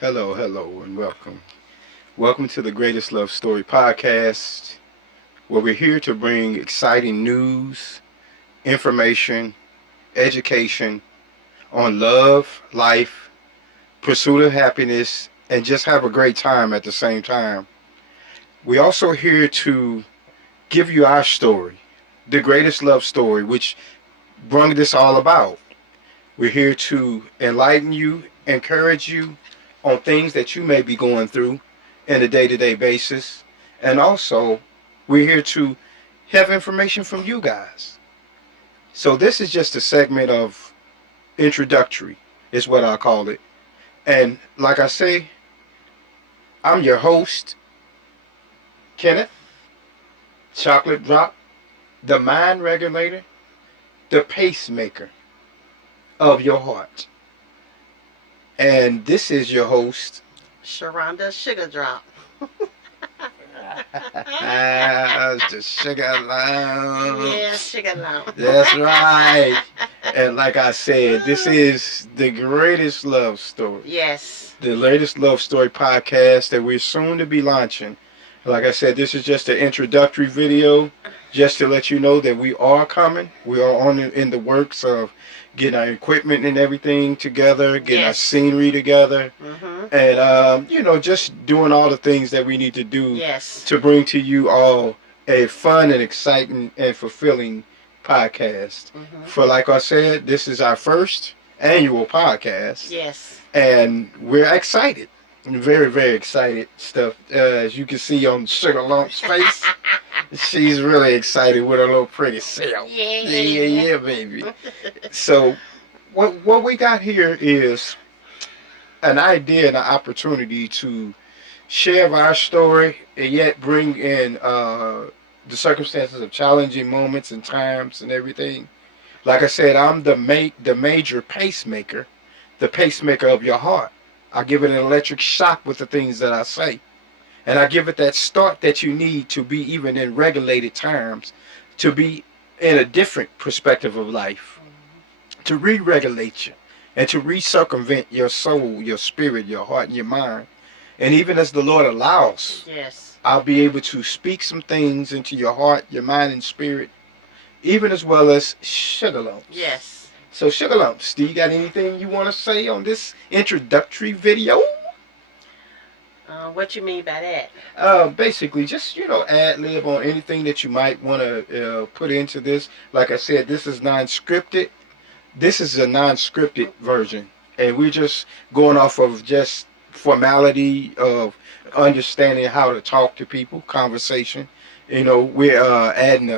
Hello, hello, and welcome. Welcome to the Greatest Love Story podcast, where we're here to bring exciting news, information, education on love, life, pursuit of happiness, and just have a great time at the same time. We're also here to give you our story, the greatest love story, which brought this all about. We're here to enlighten you, encourage you on things that you may be going through in a day-to-day basis. And also, we're here to have information from you guys. So this is just a segment of introductory, is what I call it. And like I say, I'm your host, Kenneth, Chocolate Drop, the mind regulator, the pacemaker of your heart. And this is your host, Sharonda Sugar Drop. the sugar lump. Yeah, Sugar Lump. That's right. And like I said, this is the greatest love story. Yes. The latest love story podcast that we're soon to be launching. Like I said, this is just an introductory video just to let you know that we are coming. We are on in the works of getting our equipment and everything together, getting our Yes. scenery together, Mm-hmm. and just doing all the things that we need to do Yes. to bring to you all a fun and exciting and fulfilling podcast. Mm-hmm. For like I said, this is our first annual podcast, Yes. and we're excited. Very, very excited stuff. As you can see on Sugar Lump's face, she's really excited with her little pretty self. Yeah. Yeah, baby. So, what we got here is an idea and an opportunity to share our story and yet bring in the circumstances of challenging moments and times and everything. Like I said, I'm the major pacemaker, the pacemaker of your heart. I give it an electric shock with the things that I say. And I give it that start that you need to be even in regulated times, to be in a different perspective of life, to re-regulate you, and to re-circumvent your soul, your spirit, your heart, and your mind. And even as the Lord allows, Yes. I'll be able to speak some things into your heart, your mind, and spirit, even as well as sugar lumps. Yes. So, sugar lumps, do you got anything you want to say on this introductory video? What you mean by that? Basically, just ad lib on anything that you might want to put into this. Like I said, this is non-scripted. This is a non-scripted version, and we're just going off of just formality of understanding how to talk to people, conversation. We're adding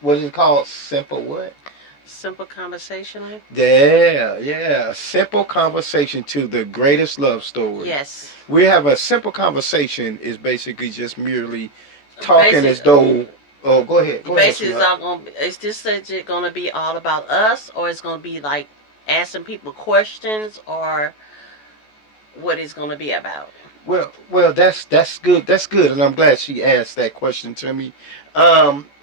what is it called? Simple what? Simple conversational? Yeah. Simple conversation to the greatest love story. Yes. We have a simple conversation is basically just merely talking as Basic- though. Oh, go ahead. Basically, is this subject going to be all about us, or it's going to be like asking people questions, or what it's going to be about? Well, that's good. That's good, and I'm glad she asked that question to me.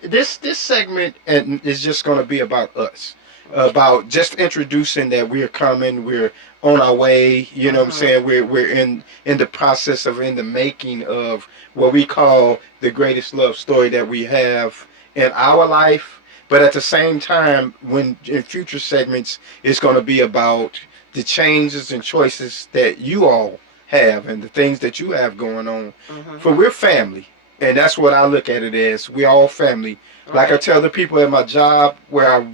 This segment is just going to be about us, about just introducing that we're coming, we're on our way. You know what I'm saying? We're in the process of in the making of what we call the greatest love story that we have in our life. But at the same time, when in future segments, it's going to be about the changes and choices that you all have and the things that you have going on. Mm-hmm. For we're family, and that's what I look at it as. We're all family. Like I tell the people at my job where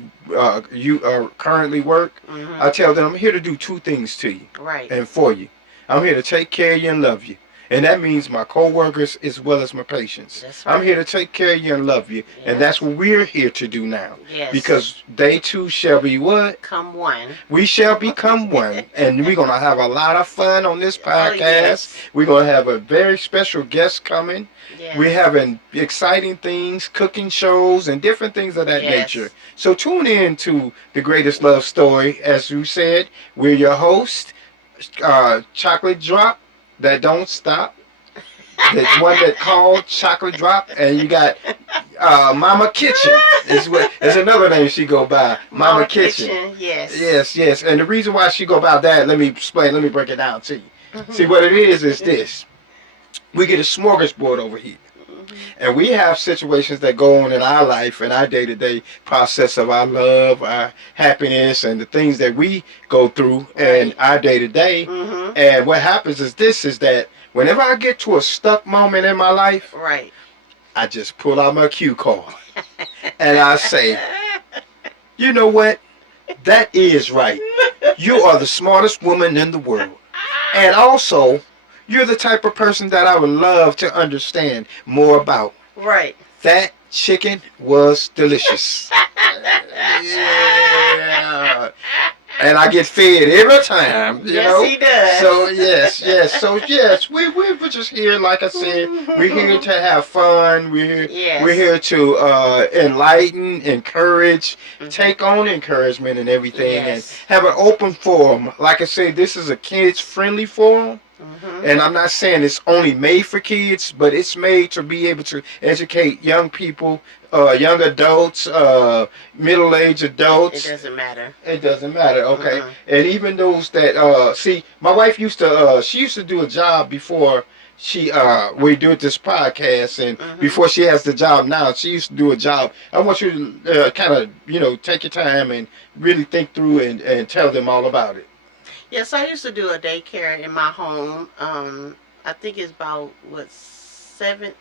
you currently work, Mm-hmm. I tell them I'm here to do two things to you Right. and for you. I'm here to take care of you and love you. And that means my co-workers as well as my patients. That's right. I'm here to take care of you and love you. Yes. And that's what we're here to do now. Yes. Because they too shall be what? Come one. We shall become one. And we're going to have a lot of fun on this podcast. Oh, yes. We're going to have a very special guest coming. Yes. We're having exciting things, cooking shows, and different things of that Yes. nature. So tune in to The Greatest Love Story. As you said, we're your host, Chocolate Drop, that don't stop. The one that called Chocolate Drop, and you got Mama Kitchen. Is another name she go by, Mama Kitchen. Yes. Yes. And the reason why she go by that, let me explain. Let me break it down to you. See, what it is this. We get a smorgasbord over here. And we have situations that go on in our life and our day-to-day process of our love, our happiness, and the things that we go through in Right. our day-to-day. Mhm. And what happens is this, is that whenever I get to a stuck moment in my life, Right. I just pull out my cue card and I say, you know what? That is right. You are the smartest woman in the world. And also, you're the type of person that I would love to understand more about. Right. That chicken was delicious. Yeah. And I get fed every time, Yes, he does. So yes, yes. So yes, we're just here, like I said, we're here to have fun. We're Yes. here to enlighten, encourage, Mhm. take on encouragement and everything, and Yes. have an open forum. Like I said, this is a kids friendly forum. Mhm. And I'm not saying it's only made for kids, but it's made to be able to educate young people, young adults, middle-aged It adults. doesn't matter. It doesn't matter, okay? Mm-mm. And even those that see, my wife used to she used to do a job before she we do this podcast, and Mhm. before she has the job now, she used to do a job. I want you to kind of take your time and really think through and tell them all about it. Yes, I used to do a daycare in my home. I think it's about what 7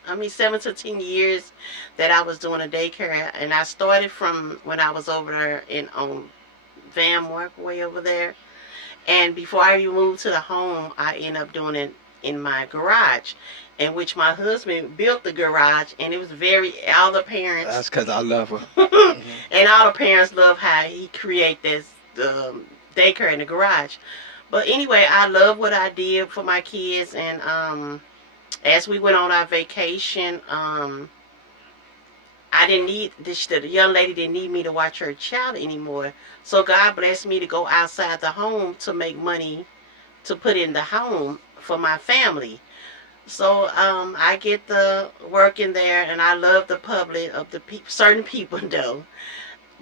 to 10 years that I was doing a daycare, and I started from when I was over there in Van way over there. And before I even moved to the home, I ended up doing it in my garage, in which my husband built the garage, and it was very all the parents That's because I love her. and all the parents love how he create this daycare in the garage. But anyway, I love what I did for my kids, and as we went on our vacation, I didn't need this. The young lady didn't need me to watch her child anymore. So God blessed me to go outside the home to make money to put in the home for my family. So I get the work in there, and I love the public of the certain people though.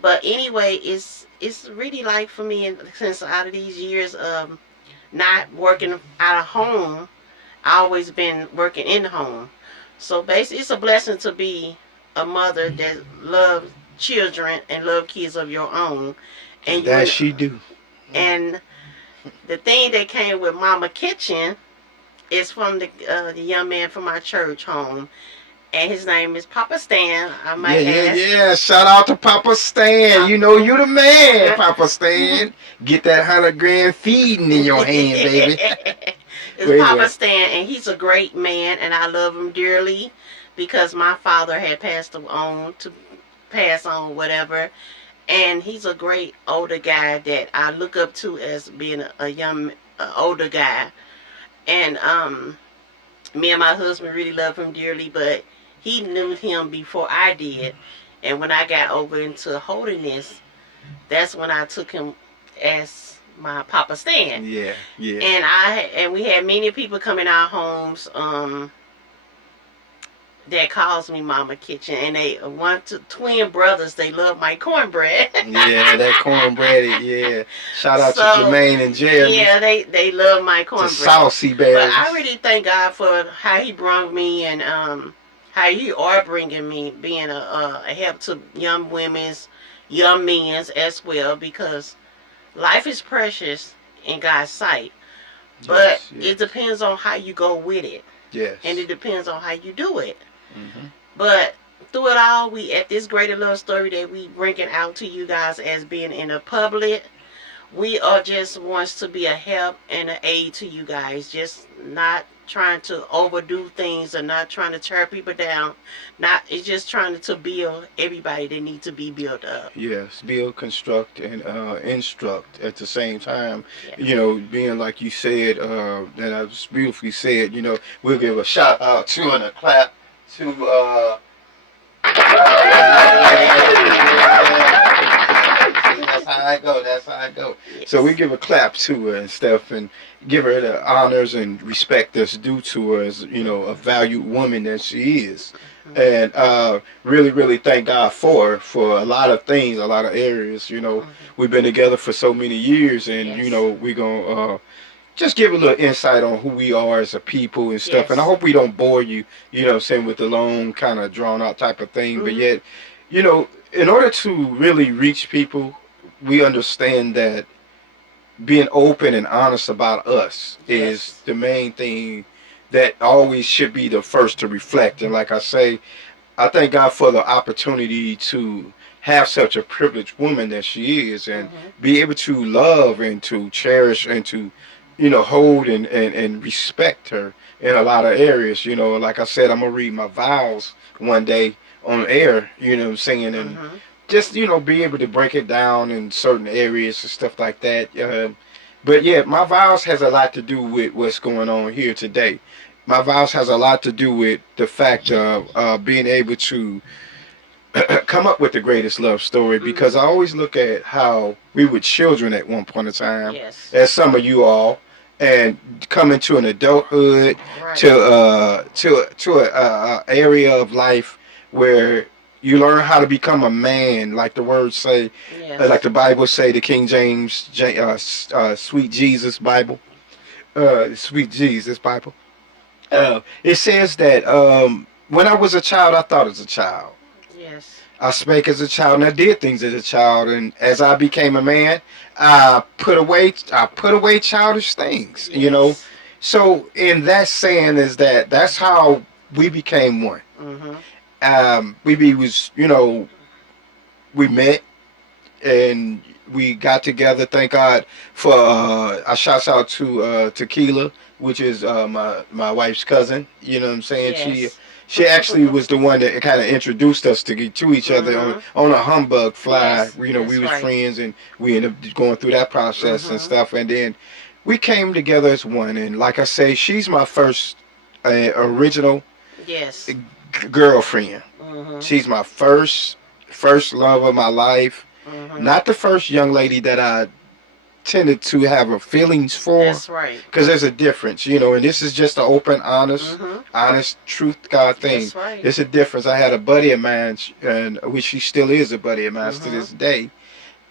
But anyway, it's really like for me, since out of these years of not working out of home, I always been working in the home. So basically, it's a blessing to be a mother that loves children and love kids of your own. And And you that she do. and the thing that came with Mama Kitchen is from the young man from my church home, and his name is Papa Stan. I Yeah, might yeah, ask. yeah. Shout out to Papa Stan. You know you the man, Papa Stan. Get that 100 grand feeding in your hand, baby. It's Well, Papa anyway. Stan, and he's a great man, and I love him dearly because my father had passed on to pass on whatever, and he's a great older guy that I look up to as being a young older guy, and me and my husband really love him dearly, but he knew him before I did, and when I got over into holiness, that's when I took him as my Papa Stan. Yeah, yeah. And we had many people come in our homes that calls me Mama Kitchen, and they twin brothers. They love my cornbread. Yeah, that cornbread. Yeah. Shout out to So Jermaine and Jeremy. yeah, they love my The cornbread. saucy But I berries. really thank God for how He brought me, and how He are bringing me, being a help to young women's, young men's as well, because life is precious in God's sight. But Yes, it yes, depends on how you go with it, yes. and it depends on how you do it. Hmm. But through it all, we at this greater love story that we bringing out to you guys as being in the public, we are just wants to be a help and an aid to you guys. Just not trying to overdo things, or not trying to tear people down. Not it's just trying to build everybody that needs to be built up. Yes, build, construct, and instruct at the same time. Yeah. Being like you said, that I was beautifully said. We'll give a shout out to and a clap to. That's how I go. That's how I go. Yes. So we give a clap to her and stuff, and give her the honors and respect that's due to her as a valued woman that she is. And really, really thank God for her for a lot of things, a lot of areas. We've been together for so many years, and Yes. we're gonna just give a little insight on who we are as a people and stuff. And I Yes. hope we don't bore you, you know what I'm saying, with the long, kind of drawn out type of thing. But Mhm. yet, in order to really reach people, we understand that being open and honest about us is Yes. the main thing that always should be the first to reflect. And like I say, I thank God for the opportunity to have such a privileged woman that she is and Mhm. be able to love and to cherish and to, hold and respect her in a lot of areas. Like I said, I'm going to read my vows one day on air, what I'm saying, and Mhm. just, be able to break it down in certain areas and stuff like that. But yeah, my vows has a lot to do with what's going on here today. My vows has a lot to do with the fact of being able to come up with the greatest love story, because Mhm. I always look at how we were children at one point in time, Yes. as some of you all, and coming to an adulthood, Right. to a area of life where you learn how to become a man, like the words say, like Yes. the Bible say, the King James, Sweet Jesus Bible, Sweet Jesus Bible. It says that when I was a child, I thought as a child. Yes. I spake as a child, and I did things as a child. And as I became a man, I put away childish things. Yes. So in that saying is that's how we became one. Mhm. We was we met and we got together. Thank God for I shouts out to Tequila, which is my wife's cousin. You know what I'm saying? She Yes. she actually was the one that kind of introduced us to each other on Mhm. on a humbug fly. Yes. We That's was right. friends and we ended up going through that process and Mhm. stuff. And then we came together as one. And like I say, she's my first original Yes. girlfriend. Mhm. She's my first love of my life, Mhm. not the first young lady that I tended to have a feelings for, That's right. because there's a difference, and this is just an open, Mhm. honest, truth God thing. That's right. It's a difference. I had a buddy of mine, and which she still is a buddy of mine to Mhm. this day.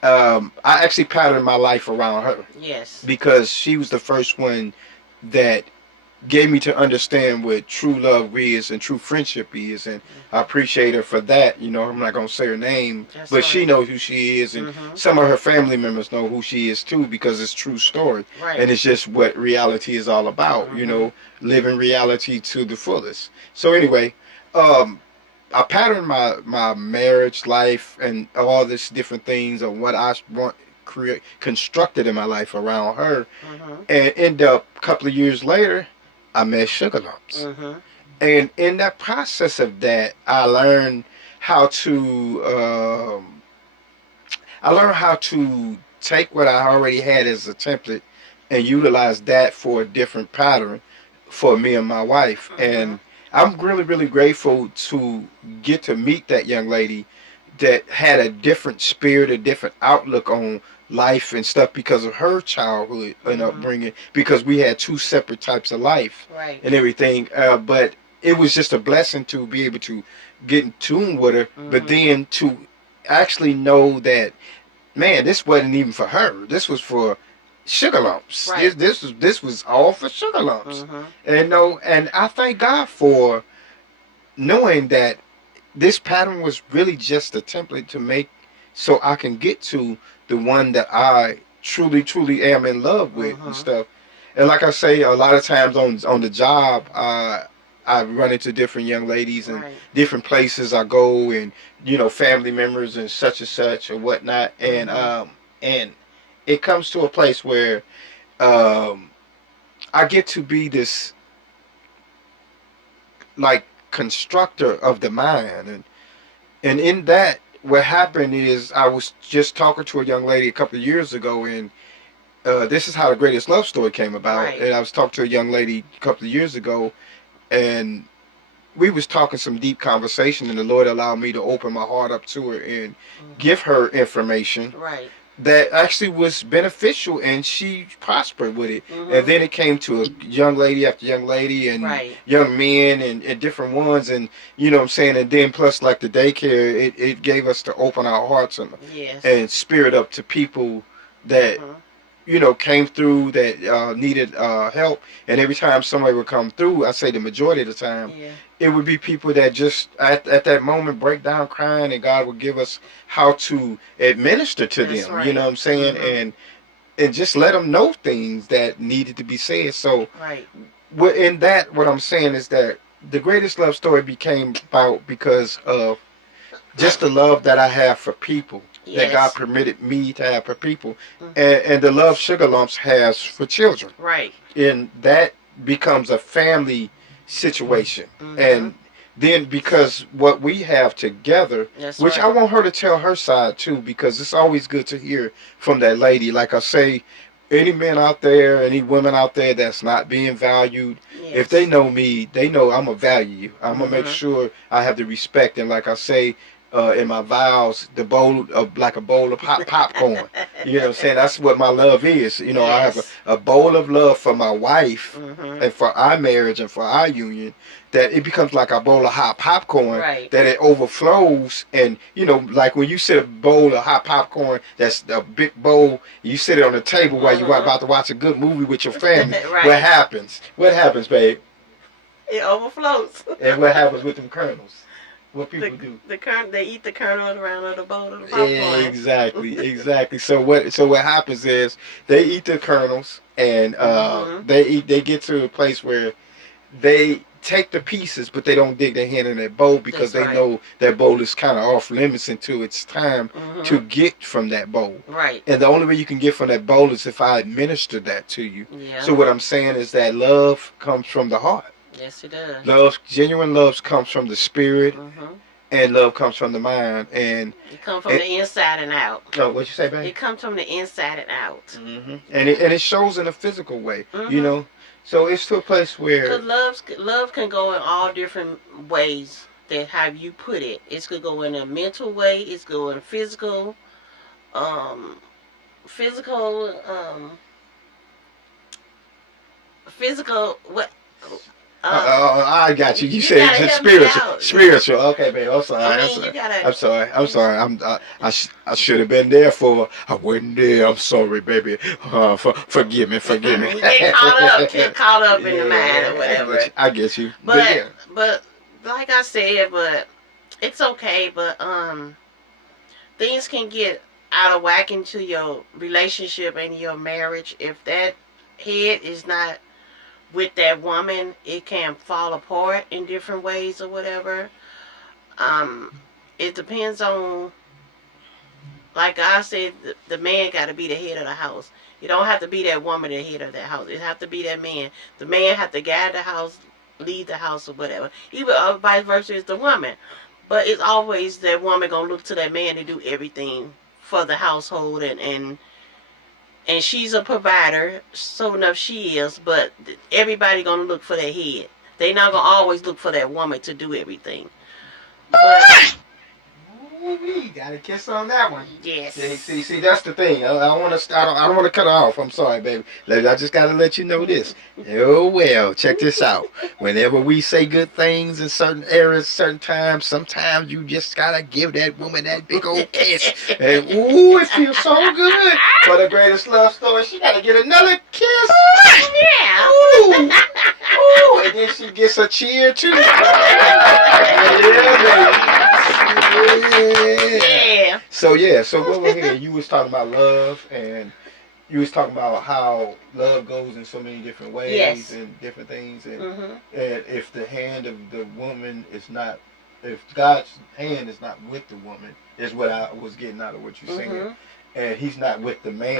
I actually patterned my life around her Yes. because she was the first one that gave me to understand what true love is and true friendship is, and I appreciate her for that. I'm not gonna say her name, That's but she right. knows who she is, and Mhm. some of her family members know who she is too, because it's true story, Right. and it's just what reality is all about. Mhm. Living reality to the fullest. So anyway, um, I patterned my marriage life and all this different things of what I want create constructed in my life around her, Mhm. and end up a couple of years later, I met Sugar Lumps. Mhm. And in that process of that, how to I learned how to take what I already had as a template and utilize that for a different pattern for me and my wife. Mhm. And I'm really, really grateful to get to meet that young lady that had a different spirit, a different outlook on life and stuff because of her childhood and Mhm. upbringing, because we had two separate types of life Right. and everything. But it was just a blessing to be able to get in tune with her, but Mhm. then to actually know that, man, this wasn't even for her. This was for Sugar Lumps. This Right. this was all for Sugar Lumps. Mhm. And no, and I thank God for knowing that this pattern was really just a template to make, so I can get to the one that I truly, truly am in love with and Mhm. stuff. And like I say, a lot of times on the job, I run into different young ladies and Right. different places I go, and family members and such or whatnot, Mhm. and it comes to a place where um, I get to be this, like, constructor of the mind. And in that, what happened is I was just talking to a young lady a couple of years ago, and this is how the greatest love story came about. Right. And I was talking to a young lady a couple of years ago, and we was talking some deep conversation, and the Lord allowed me to open my heart up to her and Mhm. give her information Right. that actually was beneficial, and she prospered with it. And Mhm. then it came to a young lady after young lady and Right. young men and different ones, and what I'm saying. And then plus, like the daycare, it gave us to open our hearts and Yes. and spirit up to people that Mhm. came through that needed help, and every time somebody would come through, I say the majority of the time, Yeah. it would be people that just at that moment break down crying, and God would give us how to administer to That's them. You know right. what I'm saying? Mhm. And just let them know things that needed to be said. So Right. in that, what I'm saying is that the greatest love story became about because of just the love that I have for people, that God Yes. permitted me to have for people, Mm. and the love Sugar Lumps has for children. Right. And that becomes a family situation. Mhm. And then because what we have together, That's which I right. want her to tell her side too, because it's always good to hear from that lady. Like I say, any men out there, any women out there that's not being valued, if they Yes. know me, they know I'm gonna value you. I'm gonna make Mhm. sure I have the respect. And like I say, in my vows, the bowl of like a bowl of popcorn. You know what I'm saying? That's what my love is. I have Yes. a bowl of love for my wife Mhm. and for our marriage and for our union, that it becomes like a bowl of hot popcorn, Right. that it overflows. And like when you sit a bowl of hot popcorn, that's a big bowl, you sit it on the table while you're Mhm. about to watch a good movie with your family. What Right. happens? What happens, babe? It overflows. And what happens with them kernels? What the people do? the kernel, they eat the kernel around of the bowl of the popcorn. Exactly, exactly. So what happens is they eat the kernels, and Mhm. they get to a place where they take the pieces, but they don't dig their hand in that bowl, because That's they right. know that bowl is kind of off limits until it's time to Mhm. get from that bowl. Right. And the only way you can get from that bowl is if I administer that to you. Yeah. So what I'm saying is that love comes from the heart. Yes, it does. Genuine love comes from the spirit, Mhm. and love comes from the mind. And It comes from it, the inside and out. no, what you say, babe? It comes from the inside and out. And it shows in a physical way. Mhm. So it's to a place Cause where love can go in all different ways. That how you put it. It could go in a mental way. It's go in physical. Um, physical. Physical. What? I got you. You You said gotta it's help me spiritual. out. Spiritual. Okay, babe. I'm sorry. I I'm mean, you sorry. gotta. I'm sorry. I'm sorry. I should have been there for. I wasn't there. I'm sorry, baby. Forgive me. Forgive me. Get caught up in the mind or Yeah, I get whatever. you. I get you. But But yeah. but like I said, but it's okay. But things can get out of whack into your relationship and your marriage if that head is not with that woman. It can fall apart in different ways or whatever. Um, it depends on, like I said, the man got to be the head of the house. You don't have to be that woman the head of that house. It have to be that man. The man have to guide the house, lead the house or whatever. Even vice versa is the woman. But it's always that woman gonna look to that man to do everything for the household, and she's a provider. So enough she is, but everybody gonna look for that head. They not gonna always look for that woman to do everything. But Ooh, got a kiss on that one. See, yes. see, see. That's the thing. I don't want to. I don't want to cut her off. I'm sorry, baby. I just got to let you know this. Oh well, check this out. Whenever we say good things in certain areas, certain times, sometimes you just gotta give that woman that big old kiss. And ooh, it feels so good. For the greatest love story, she gotta get another kiss. Yeah. Ooh, ooh, and then she gets a cheer too. Yeah, baby. Yeah. Yeah. So what we're here, you was talking about love, and you was talking about how love goes in so many different ways Yes. and different things, Mhm. and if the hand of the woman is not, if God's hand is not with the woman, is what I was getting out of what you're saying, Mhm. and He's not with the man,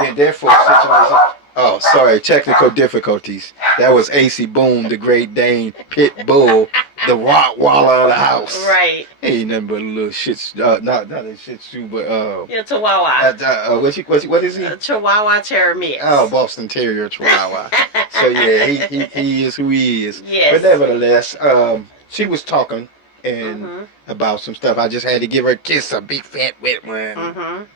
then therefore situation. Oh, sorry, technical difficulties. That was AC Boom, the Great Dane Pit Bull, the Rottweiler of the house. Right. Ain't nothing but a little shit. Not a shit shoe, but Yeah, Chihuahua. what is he? Chihuahua Terror Mix. Oh, Boston Terrier Chihuahua. So yeah, he is who he is. But Yes. nevertheless, she was talking and Mhm. about some stuff. I just had to give her a kiss, a big fat wet one. Mhm.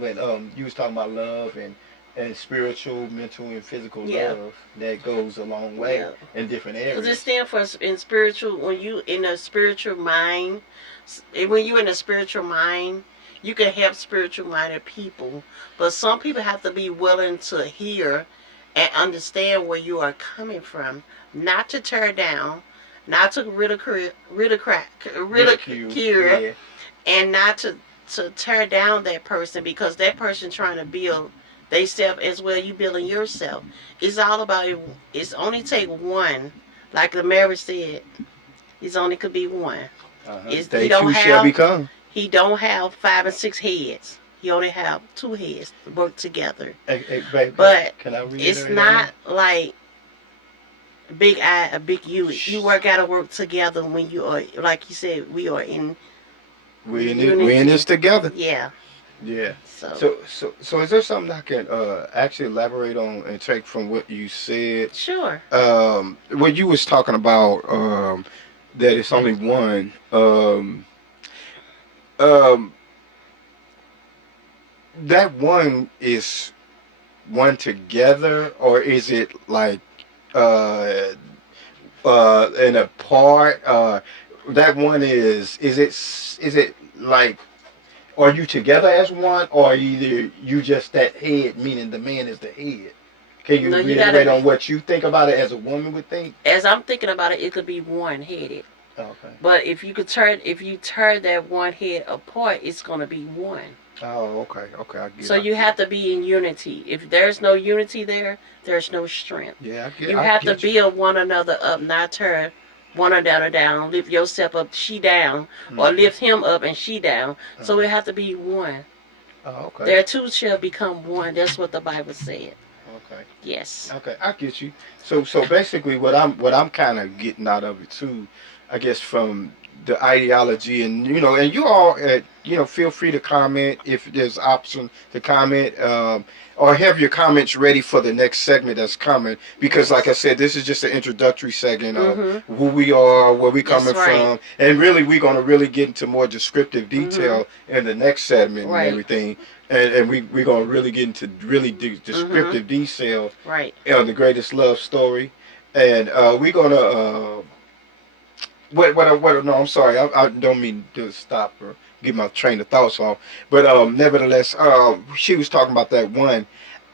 But you was talking about love and spiritual, mental, and physical Yeah. love that goes a long way Yeah. in different Because it areas. stands for in spiritual. When you in a spiritual mind, when you in a spiritual mind, You can help spiritual minded people, but some people have to be willing to hear and understand where you are coming from, not to tear down, not to Ridicule. ridicule, Yeah. and not to tear down that person because that person trying to build they self as well. You building yourself. It's all about it. It's only take one. Like the marriage said, it's only could be one. They two shall become. He don't have 5 and 6 heads. He only have 2 heads to work together. Hey, baby, but can I read it's not like big I, a big you. You gotta work together when you are, like you said, we are in. We in this together. Yeah. Yeah. So So is there something I can actually elaborate on and take from what you said? sure. When you was talking about that it's only one. Um, that one is one together, or is it like uh in a part? That one is it like, are you together as one, or either you just that head, meaning the man is the head? Can you No, you reiterate gotta on what you think about it as a woman would think? As I'm thinking about it, it could be one headed. Okay. But if you turn that one head apart, it's gonna be one. Oh, okay, okay, I get. So you have to be in unity. If there's no unity there, there's no strength. Yeah, I get. You I have to get you. build one another up, not turn one another down. Lift yourself up, she down, or lift him up and she down. So it have to be one. Oh, okay. There two shall become one. That's what the Bible said. Okay. Yes. Okay, I get you. So basically, what I'm kind of getting out of it too, I guess, from the ideology, and and you all, feel free to comment if there's option to comment, or have your comments ready for the next segment that's coming. Because, like I said, this is just an introductory segment of who we are, where we coming from, and really we're gonna really get into more descriptive detail in the next segment and everything. And we're going to really get into really descriptive detail on the greatest love story. And we're going to, no, I'm sorry. I don't mean to stop or get my train of thoughts off. But nevertheless, she was talking about that one.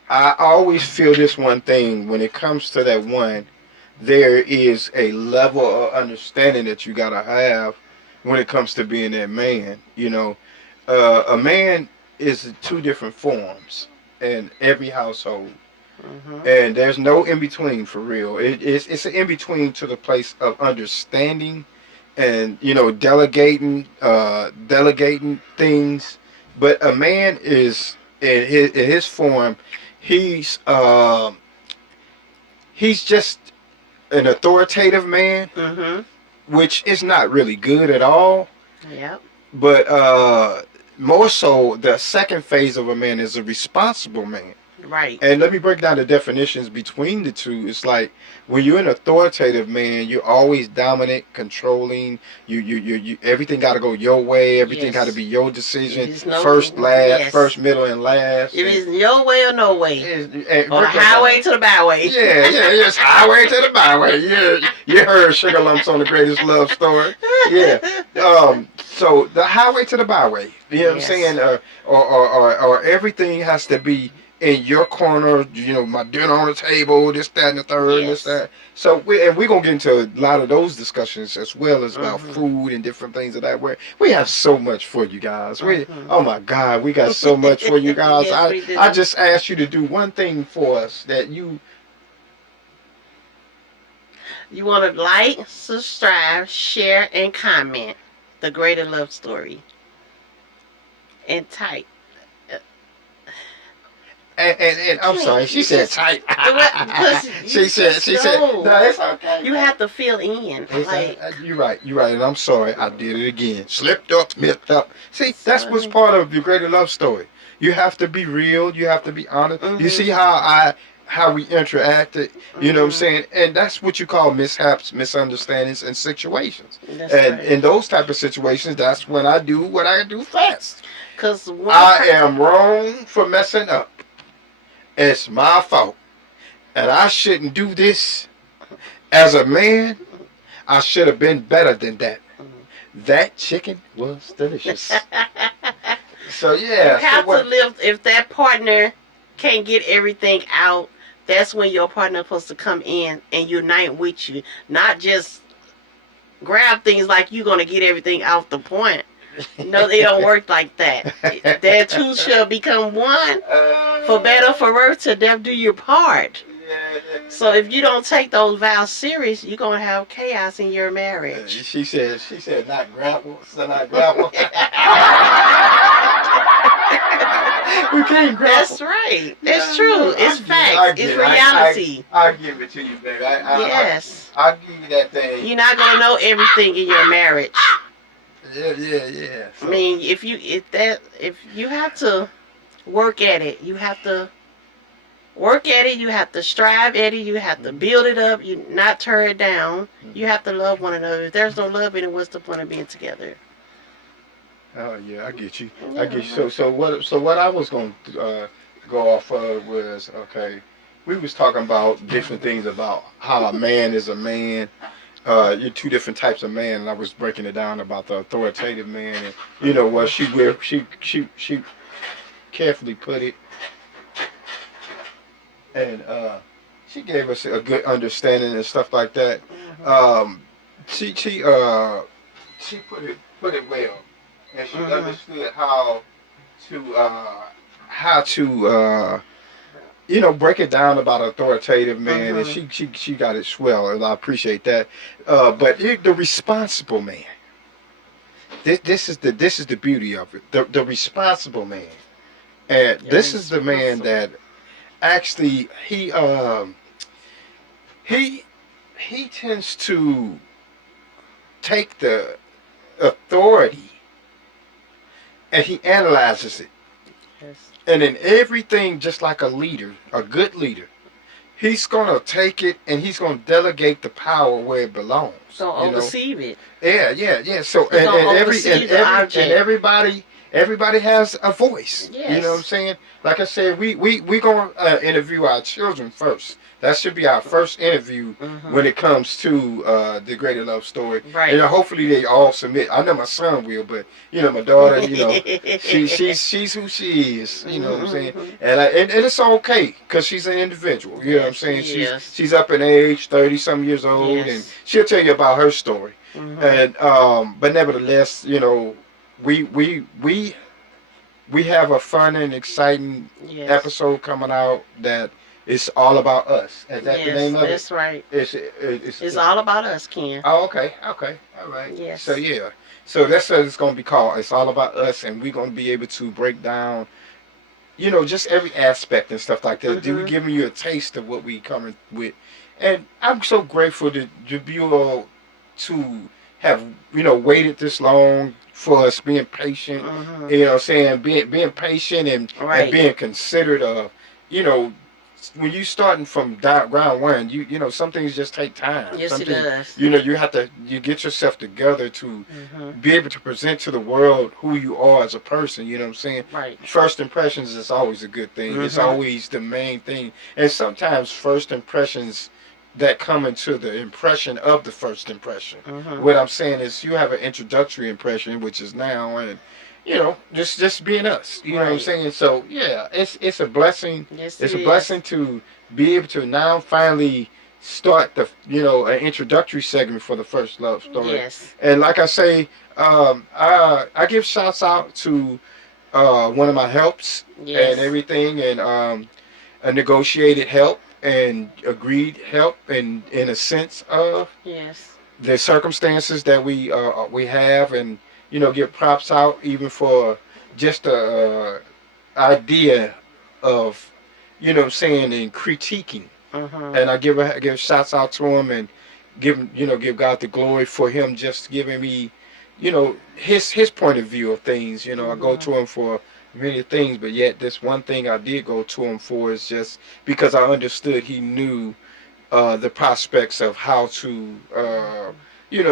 I always feel this one thing when it comes to that one, there is a level of understanding that you got to have when it comes to being that man. A man is two different forms in every household, and there's no in between for real. It's an in between to the place of understanding and delegating things. But a man is in his form. He's just an authoritative man, which is not really good at all. Yep. But more so, the second phase of a man is a responsible man. Right. And let me break down the definitions between the two. It's like when you're an authoritative man, you're always dominant, controlling. You everything got to go your way. Everything got to be your decision. First, last, first, middle, and last. It is your way or no way. Or highway to the byway. Yeah, it's highway to the byway. Yeah, you heard Sugar Lumps on the Greatest Love Story. Yeah. So the highway to the byway. You know what I'm saying? Or everything has to be in your corner, my dinner on the table, this, that, and the third, and this, that. So we're going to get into a lot of those discussions as well as about food and different things of that. We have so much for you guys. Oh my God, we got so much for you guys. Yes, I just asked you to do one thing for us that you want to like, subscribe, share, and comment the Greater Love Story. And type. And I'm sorry, she said tight. she said, no, it's okay. You have to fill in. You're right, and I'm sorry, I did it again. Slipped up, messed up. See, that's what's part of the Greater Love Story. You have to be real, you have to be honest. You see how we interacted, you know what I'm saying? And that's what you call mishaps, misunderstandings, and situations. In those type of situations, that's when I do what I do fast. Because I am wrong for messing up. It's my fault. And I shouldn't do this. As a man, I should have been better than that. That chicken was delicious. So You yeah. So have to what? live. If that partner can't get everything out, that's when your partner supposed to come in and unite with you, not just grab things like you're gonna get everything off the point. No, they don't work like that. Their two shall become one. For better, for worse, to death do your part. So if you don't take those vows serious, you're gonna have chaos in your marriage. She said not grapple, so not grapple. We can't grapple. That's right. It's Yeah, true. yeah, It's I facts. get It's it. reality. I give it to you, baby. Yes. I give you that thing. You're not gonna know everything in your marriage. Yeah. I So, mean, if you have to work at it, you have to work at it. You have to strive at it. You have to build it up. You not tear it down. You have to love one another. If there's no love in it, what's the point of being together? oh yeah, I get you. I get you. Yeah. So what I was gonna go off of was, okay. We was talking about different things about how a man is a man. You're two different types of man, and I was breaking it down about the authoritative man, and you know what she carefully put it, and she gave us a good understanding and stuff like that. Um, she she uh she put it well, and she understood how to break it down about authoritative man, and she got it swell, and I appreciate that. But the responsible man, this is the beauty of it. The responsible man, and this is the man that actually he he tends to take the authority and he analyzes it, Yes. and in everything, just like a leader, a good leader, he's gonna take it and he's gonna delegate the power where it belongs. So oversee it. Yeah. So He's gonna and oversee the object. everybody has a voice. Yes. You know what I'm saying? Like I said, we gonna interview our children first. That should be our first interview when it comes to the Greater Love Story. Right. And hopefully they all submit. I know my son will, but my daughter, she's who she is. You know what I'm saying? And it's okay because she's an individual. You know what I'm saying? She's up in age, 30 some years old, and she'll tell you about her story. And but nevertheless, we have a fun and exciting episode coming out that is all about us. Is that the name of it? That's right. It's all about us, Ken. Oh, okay, all right. Yes. So yeah, so that's what it's gonna be called. It's all about us, and we're gonna be able to break down, just every aspect and stuff like that. We're giving you a taste of what we coming with, and I'm so grateful to be able to have waited this long for us, being patient. You know what I'm saying, being patient and being considerate of, when you starting from ground one, some things just take time. Yes, it does. You get yourself together to be able to present to the world who you are as a person. You know what I'm saying? Right. First impressions is always a good thing. It's always the main thing, and sometimes first impressions that come into the impression of the first impression. What I'm saying is, you have an introductory impression, which is now, and just being us. You know what I'm saying? So yeah, it's a blessing. Yes, It's a blessing to be able to now finally start the an introductory segment for the first love story. Yes. And like I say, I give shouts out to one of my helps and everything, and a negotiated help and agreed help, and in a sense of the circumstances that we have, and give props out even for just the idea of what I'm saying, and critiquing. And I give shouts out to him, and give God the glory for him just giving me his point of view of things. I go to him for many things, but yet this one thing I did go to him for is just because I understood he knew the prospects of how to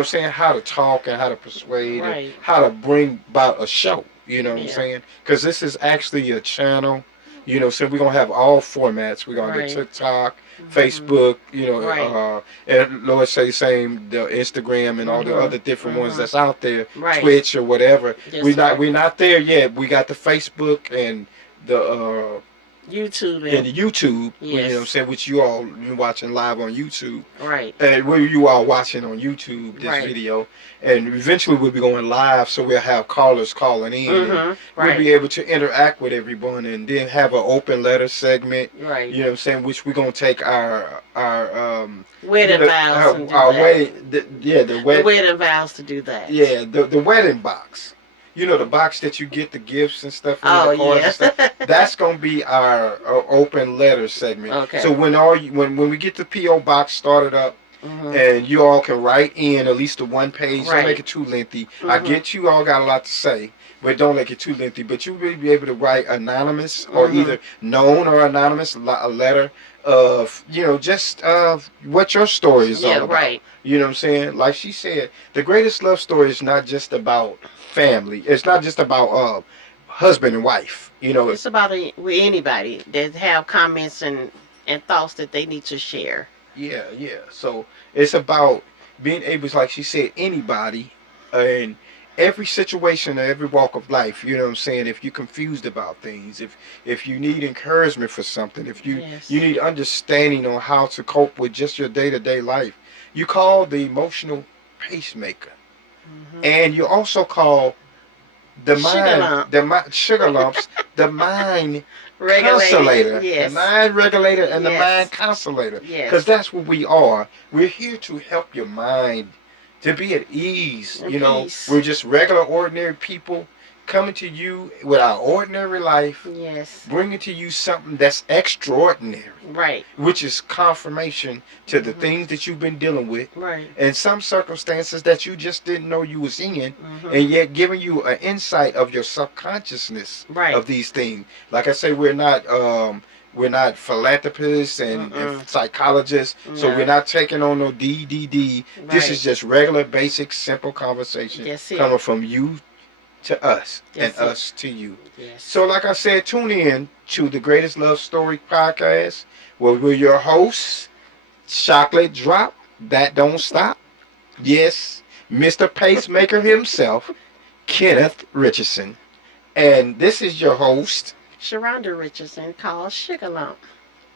saying, how to talk and how to persuade and how to bring about a show. You know what I'm saying? Because this is actually a channel You know, so we're gonna have all formats. We're gonna have the Right. TikTok, Mhm. Facebook, you know, Right. and Lord say same the Instagram and all the Mhm. other different ones Mhm. that's out there, Right. Twitch or whatever. That's right. We're not there yet. We got the Facebook and the YouTube and and the YouTube, you know what I'm yes. saying, which you all been watching live on YouTube. Right. And where you are watching on YouTube this Right. video, and eventually we'll be going live, so we'll have callers calling in, and Mhm. we'll Right. be able to interact with everyone, and then have an open letter segment. Right. You know what I'm saying? Which we're gonna take our you Wedding know vows and do our that. wedding, yeah, The wedding vows to do that. yeah, the wedding box. You know, the box that you get the gifts and stuff in, the Oh cards yeah. and stuff. That's gonna be our open letter segment. So Okay. when we get the PO box started up, Mhm. and you all can write in at least the one page. Don't make Right. it too lengthy. I Mhm. get you all got a lot to say, but don't make it too lengthy. But you will be able to write anonymous or Mhm. either known or anonymous a letter of, you know, just what your story is Yeah. all about. Right. You know what I'm saying? Like she said, the greatest love story is not just about family. It's not just about husband and wife. You know, It's about with anybody that have comments and thoughts that they need to share. yeah, yeah. So it's about being able, like she said, anybody in every situation or every walk of life. You know what I'm saying? If you're confused about things, if you need encouragement for something, if you Yes. need understanding on how to cope with just your day to day life, you call the emotional pacemaker, Mhm. and you also call Sugar lump. the mind sugar lumps, the mind Regulator. consolator, the Yes. mind regulator, and the mind Yes. consolator. Because Yes. that's what we are. We're here to help your mind to be at ease. And You know, peace. we're just regular, ordinary people coming to you with our ordinary life, Yes. bringing to you something that's extraordinary, Right. which is confirmation to the Mhm. things that you've been dealing with, Right. and some circumstances that you just didn't know you was in, Mhm. and yet giving you an insight of your subconsciousness Right. of these things. Like I say, we're not philanthropists and Mm-mm. psychologists, so we're No. not taking on no DDD. This Right. is just regular, basic, simple conversation That's it. coming from you to us and That's it. us to you. Yes. So, like I said, tune in to the Greatest Love Story podcast, where we're your hosts, Chocolate Drop, That Don't Stop. Yes, Mr. Pacemaker himself, Kenneth Richardson. And this is your host, Sharonda Richardson called Sugar Lump.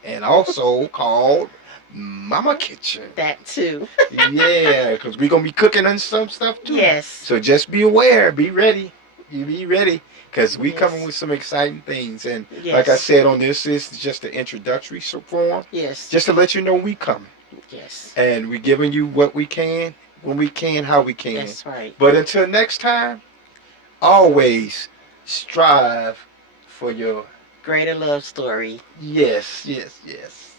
and also called Mama Kitchen. That too. Yeah, because we're going to be cooking on some stuff too. Yes. So just be aware, be ready. You be ready, because we coming Yes. with some exciting things. And like I Yes. said on this is just the introductory form, Yes. just to let you know we coming. Yes. And we giving you what we can, when we can, how we can. That's right. But until next time, always strive for your Greater love story. yes, yes, yes.